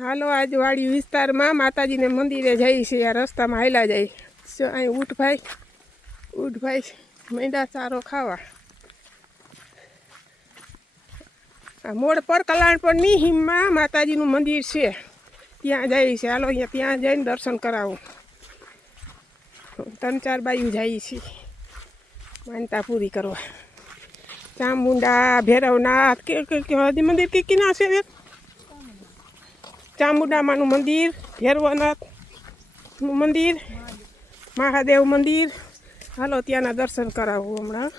હાલો, આજ વાડી વિસ્તારમાં માતાજીને મંદિરે જઈ છે, આ રસ્તામાં હાલા જાય. અહીં ઉઠ ભાઈ ઉઠ ભાઈ મેંડા ચારો ખાવા. આ મોડ પર કલાણ પરની હિમમાં માતાજીનું મંદિર છે. ત્યાં જાય છે. હાલો, અહીંયા ત્યાં જઈને દર્શન કરાવું. ત્રણ ચાર બાયું જાય છે. માનતા પૂરી કરવા. ચામુંડા, ભૈરવનાથ કે મંદિર કે કિના છે ચામુંડામાનું મંદિર, ભેરવનાથનું મંદિર, મહાદેવ મંદિર. હાલો, ત્યાંના દર્શન કરાવવું હમણાં.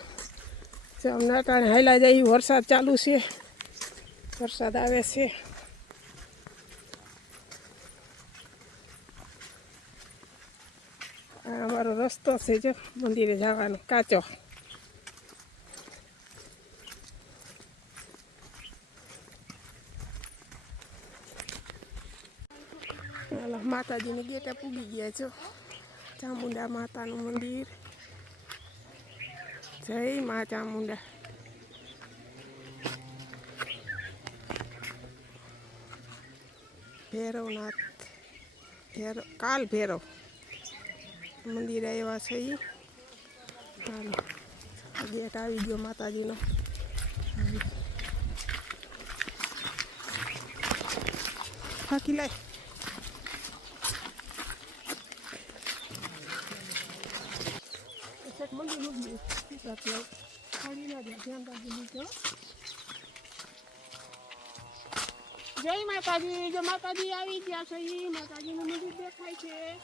હમણાં ટાણે હાલ્યા જાય વરસાદ ચાલુ છે. વરસાદ આવે છે. આ અમારો રસ્તો છે જો, મંદિરે જવાનો, કાચો. હાલો માતાજીની ગેટે પૂગી ગયા છો ચામુંડા માતાનું મંદિર જય મા ચામુંડા ભૈરવનાથ ભૈરવ કાલ ભૈરવ મંદિર આવ્યા છે ઈ હાલો ગેટ આવી ગયો માતાજીનો ફાકી લાય ખાલી ના જાય ધ્યાન રાખી દીધો જય માતાજી, જો માતાજી આવી ગયા છે માતાજીનું મંદિર દેખાય છે.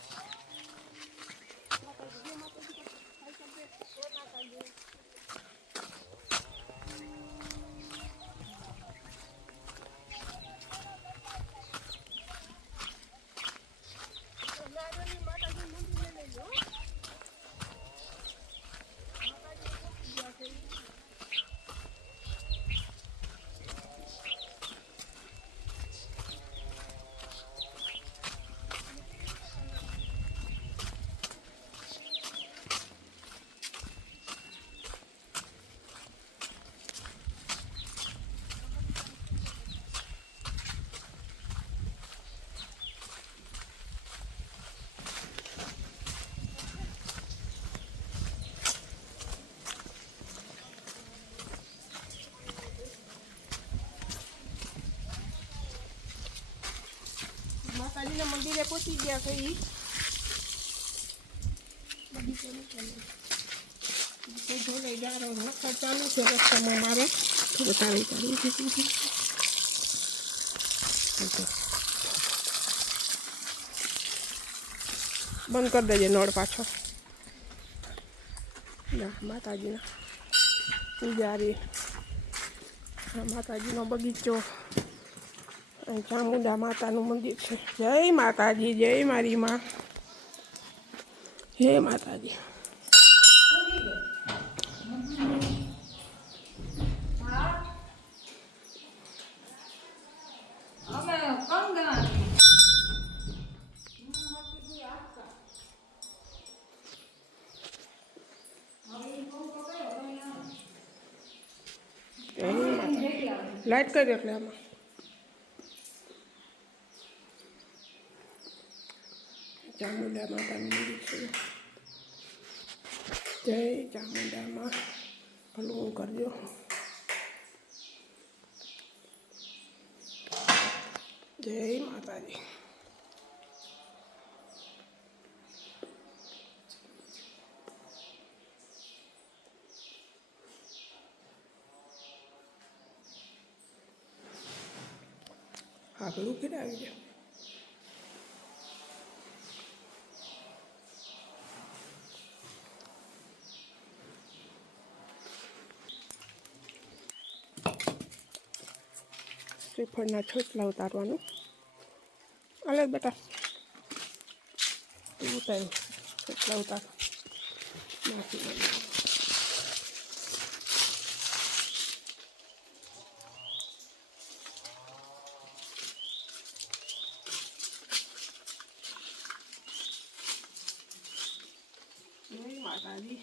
મંદિરે પહોંચી ગયા કઈ ઢોલાઈ ગારો નખર ચાલુ છે રસ્તામાં મારે તાળી તાળી બંધ કરી દેજે નળ પાછો. માતાજીના પૂજારી. માતાજીનો બગીચો. ચામુંડા માતાનું મંદિર છે. જય માતાજી જય મારી માં. હે માતાજી. જય લાઈટ કરી એટલે આમાં. ચામુંડા માતાનું મંદિર છે જય ચામુંડામાં ભલું કરજો જય માતાજી આગળ ઉકેલ આવી જાય શ્રીફળના છોટલા ઉતારવાનું અલગ બેટા તું ઉતાર છોટલા ઉતાર નાખી દેવાનું. જય માતાજી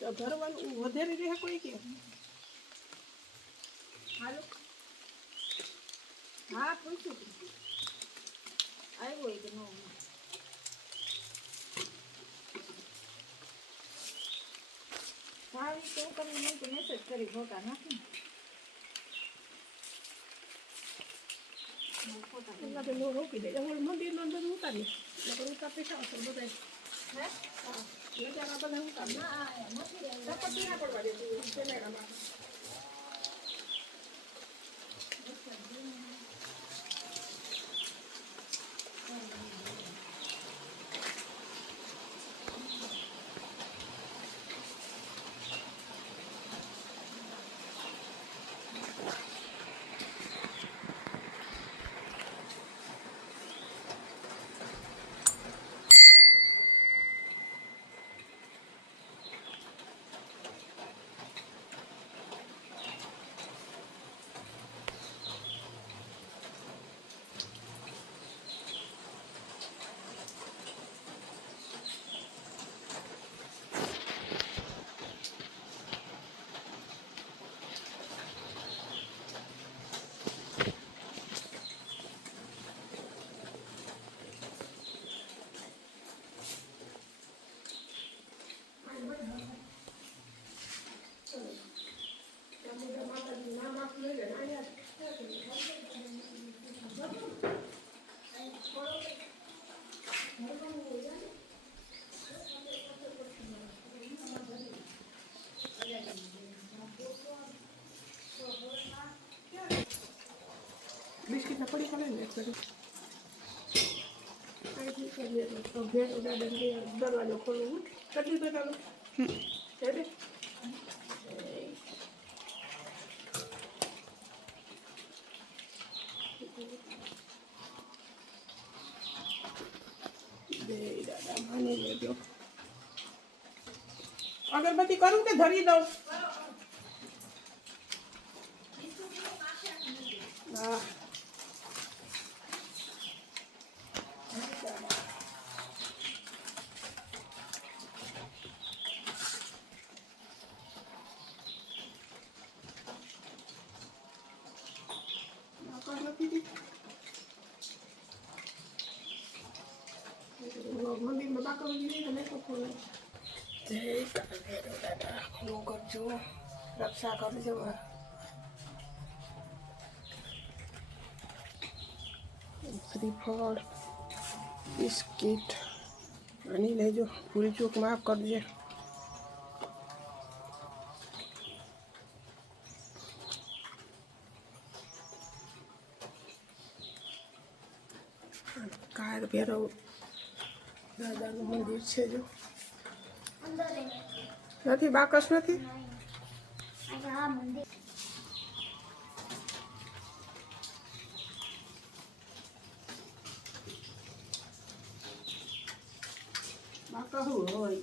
તો ભરવાનું વધારે રહે કોઈ કે હાલો હા પૂછ્યું આવ્યો હોય કે ન. તો હું તમને મને તો મેસેજ કરી ફોટા નાખી નો રોકી દે. ઓલું મંદિરનો અંદર એટલે ઉતાર પૈસા આવશે બધા હે? બધા ચપટી ના પડવા દે કેમેરામાં. પડી ખાલે ને ઉડાડે દરવાજો ખોલવું કેટલી લેજો અગરબત્તી કરું કે ધરી દઉં હા બાકર નથી દી. મંદિરમાં બાકર નથી તો મેં તો ખોલે જય કાળભૈરવ દાદા ખોલું કરજો રક્ષા કરજો શ્રીફળ બિસ્કિટ આની લેજો ભૂલ ચૂક માફ કરજે કાર ભેરવ દાદાનું મંદિર છે જો. નથી બાકસ નથી? હોય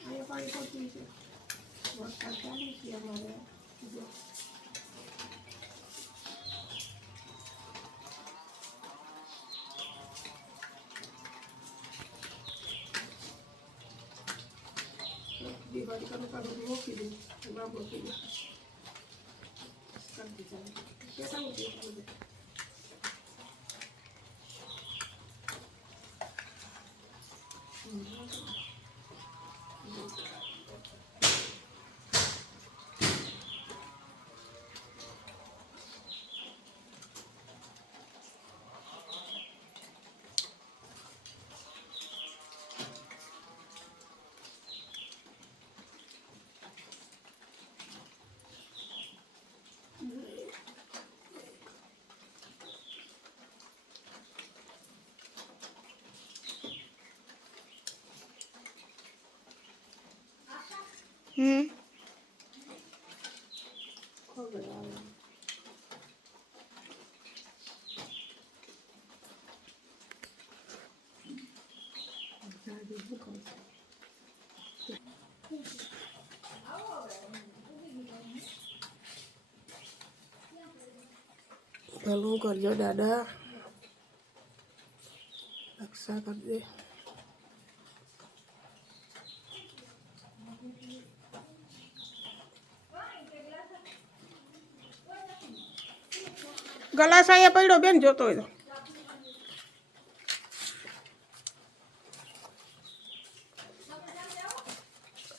અહીંયા પાણી પડતું છે વરસાદ ચાલુ છે અમારે જો દિવાળી તમે કાઢો મૂકી દઉં ના મૂકી દઉં કરતી ચાલે કેતા મૂકી દઉં હમ ખબર આવે ભલું કરજો દાદા રક્ષા કરજે ગલાસ અહીંયા પડ્યો, બેન જોતો હોય તો.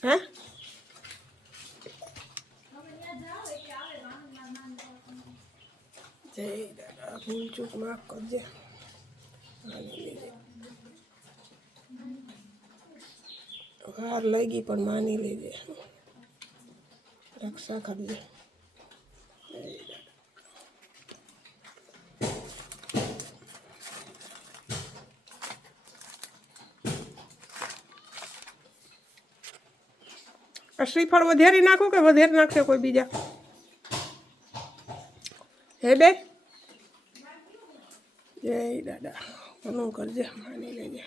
હે? જય દાદા ચૂક માફ કરજે. વાર લાગી પણ માની લેજે. રક્ષા કરજે. શ્રીફળ વધેરી નાખો કે વધારે નાખશે કોઈ બીજા? હે બે જય દાદા. ઘણું કરજે? માની લેજે.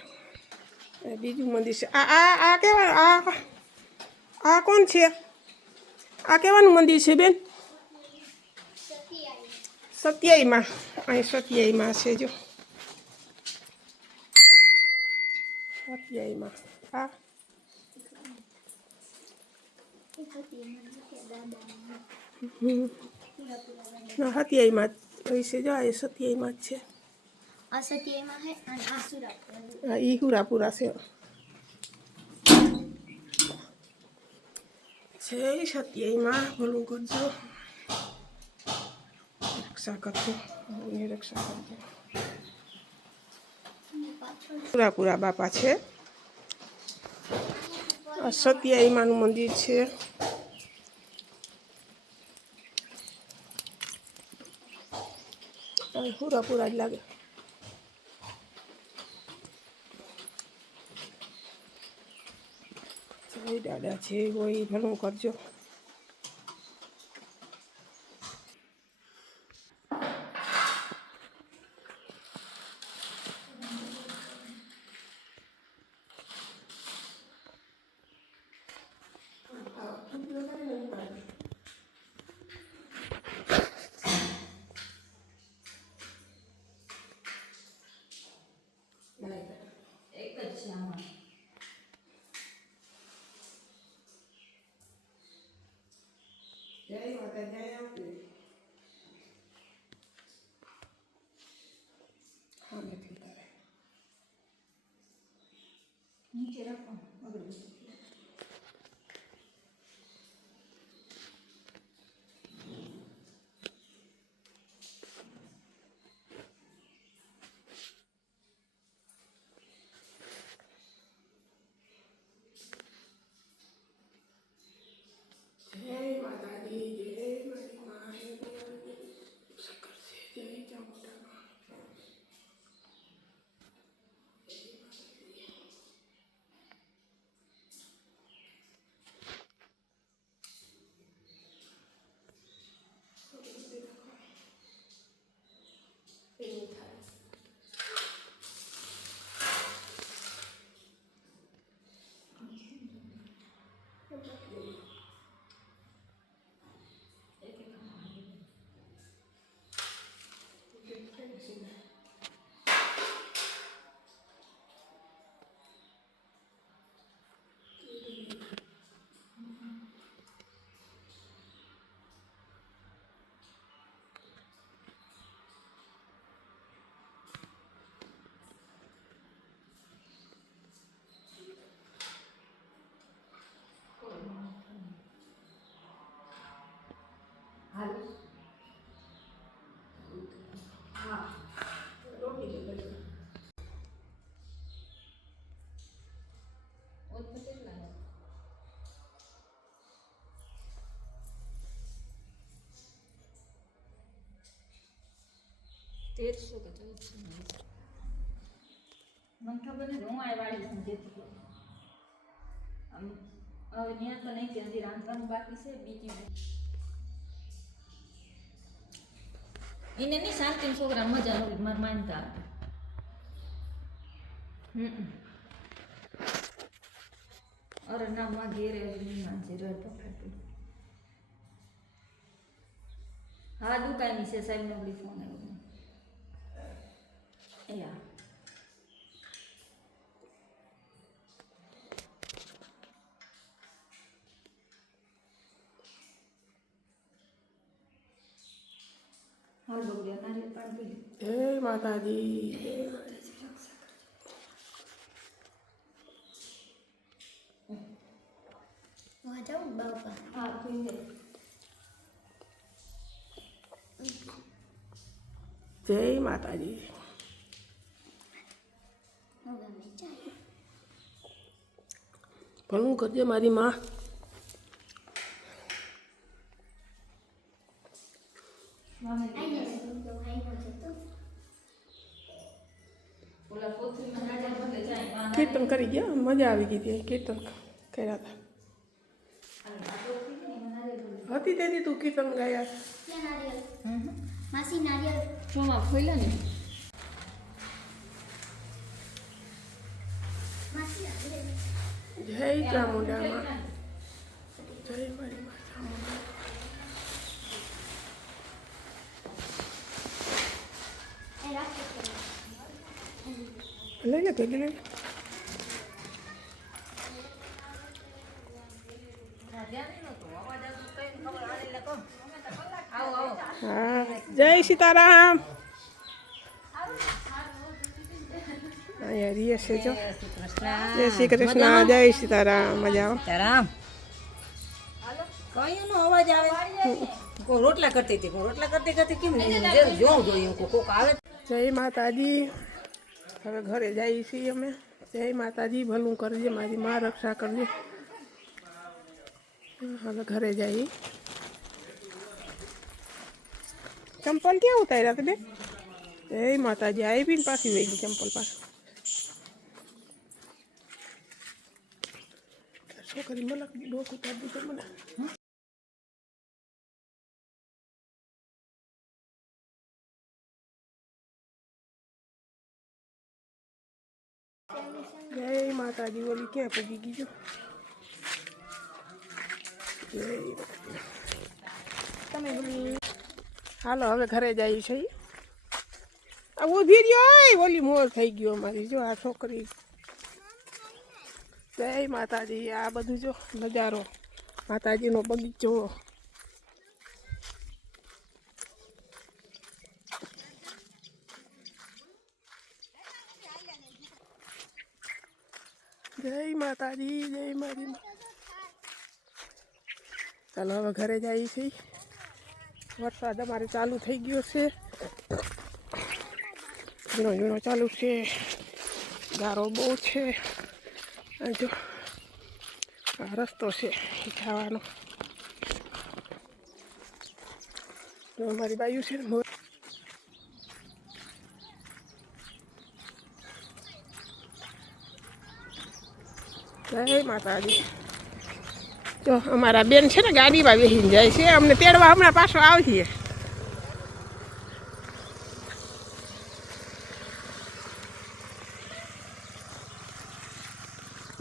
એ બીજું મંદિર છે. આ આ આ કેવા આ આ કોણ છે? આ કેવાનું મંદિર છે બેન? સત્યાઈમાં. અહીં સત્યાઈમાં છે જો. સત્યાઈમાં. આ હમ. ના સત્યાઈમાં જ હોય છે જો આ એ સત્યાઈમાં જ છે આ સત્યમાં હે અને આ સુરત આ ઈ હુરાપુરા છે છે સત્યાઈમાં ભલું કરજો રક્ષા કરજો એની રક્ષા કરજો હુરાપુરા બાપા છે આ સત્યાઈમાનું મંદિર છે. આ પૂરા જ લાગે. દાદા છે હોય ઘણું કરજો. you get તેરસો કે ચૌદસો મને ખબર નથી હું આ વાળી છું જેથી કરું. આમ હવે ત્યાં તો નહીં કે હજી રાંધવાનું બાકી છે બીજી એને નહીં શાંતિ છોકરા મજા નથી મારે માનતા હમ અરે ના માં ઘેરે નહીં માનશે રડ પકડાતું હા દુકાનની છે સાહેબ નબળી ફોન આવ્યો યા હાલ જય માતાજી જય માતાજી. વहाँ જાઉં બાપા હા થઈ જાય જય માતાજી હું ગમે ચાલે ભલું કરજે મારી માં આઈને તો આઈનો જતો ઓલા કોથળીમાં રાજા બદલે જાય માં કીર્તન કરી ગયા મજા આવી ગઈ હતી, કીર્તન કર્યા હતા. હતી તેથી તું કીર્તન ગાયા? માસી નારિયેળ ચોમાં ફોલ્યા ને જય ચામુંડામાં. જય મારી માં ચામુંડા. લઈ લે લઈ જય સીતારામ અહીંયા રીએ છે જો જય શ્રી કૃષ્ણ જય સીતારામ મજા આવો સીતારામ કઈ નો અવાજ આવે કોઈ રોટલા કરતી હતી કોઈ રોટલા કરતી કરતી કેમ જેવું જોવું જોઈએ કોક કોક આવે જય માતાજી હવે ઘરે જઈએ છીએ અમે. જય માતાજી ભલું કરજે મારી માં રક્ષા કરજે. હવે ઘરે જઈએ. ચંપલ ક્યાં ઉતાર્યા તમે જય માતાજી આવી બી પાછી વહી ગઈ ચંપલ પાસે છોકરી મને ડોક ઉતારી દીધું મને. જય માતાજી ઓલી ક્યાં પગી માતાજી. તમે હાલો હવે ઘરે જઈએ છે આ ઊભી રહ્યો ઓલી મોર થઈ ગયો મારી જો આ છોકરી. જય માતાજી આ બધું જો નજારો. માતાજીનો બગીચો. જય માતાજી જય મારી. ચાલો હવે ઘરે જઈએ છીએ વરસાદ અમારે ચાલુ થઈ ગયો છે. ઝીણો ઝીણો ચાલુ છે. ગારો બહુ છે. જો, આ રસ્તો છે જવાનો અમારી બાજુ છે ને જય માતાજી. તો અમારા બેન છે ને ગાડીમાં બેસીને જાય છે. અમને તેડવા હમણાં પાછો આવશે.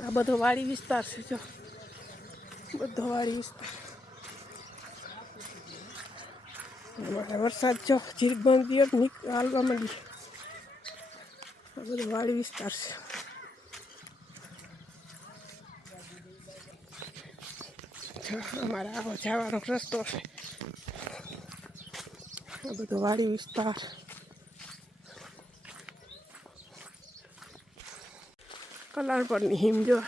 આ બધો વાડી વિસ્તાર છે, જો. બધો વાડી વિસ્તાર. વરસાદ, જો જીર બંધ દિવસ આ બધો વાડી વિસ્તાર છે. જો અમારા આગળ જવાનો રસ્તો છે. આ બધો વાડી વિસ્તાર. કલાણ પરની હિમ જો.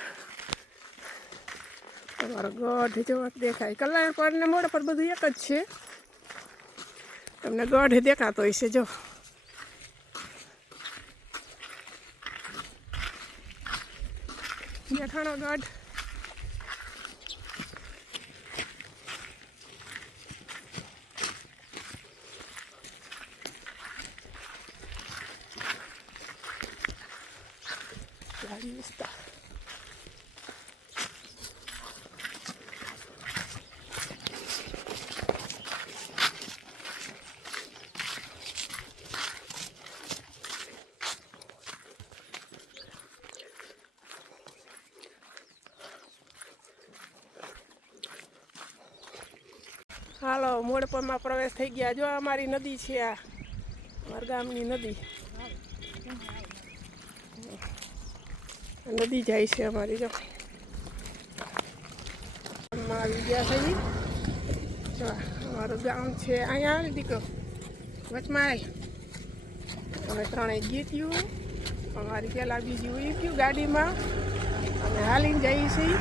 તમારો ગઢ જેવો દેખાય. કલાણ પર ને મોડ પર બધું એક જ છે. તમને ગઢ દેખાતો હશે છે જો ગઢ વાડી વિસ્તાર હાલો પ્રવેશ થઈ ગયા. જો અમારી નદી છે, આ અમારા ગામની નદી. નદી જાય છે અમારી, જો. આવી ગયા છે અમારું ગામ છે. અહીંયા આવી દીકરો. વચમાં આય. અમે ત્રણેય ગીત્યું અમારી પહેલાં બીજી ઉઈ ગયું ગાડીમાં. અમે હાલીને જઈએ છીએ.